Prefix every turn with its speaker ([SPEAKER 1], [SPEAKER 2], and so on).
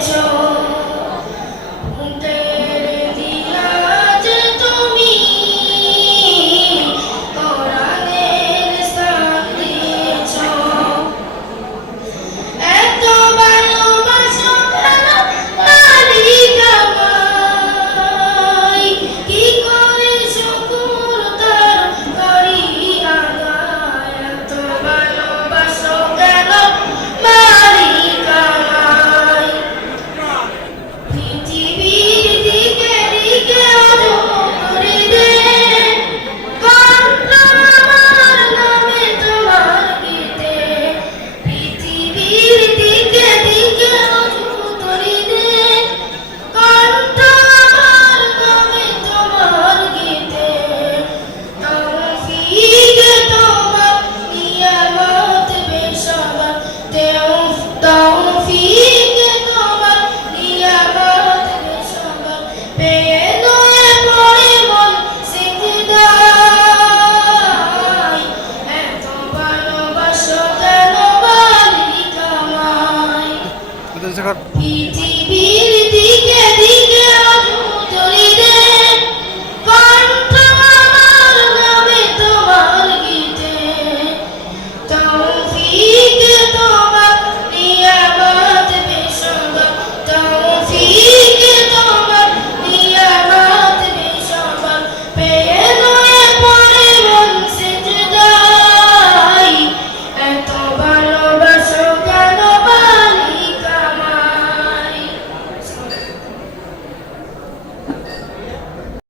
[SPEAKER 1] Joe.
[SPEAKER 2] どちらか。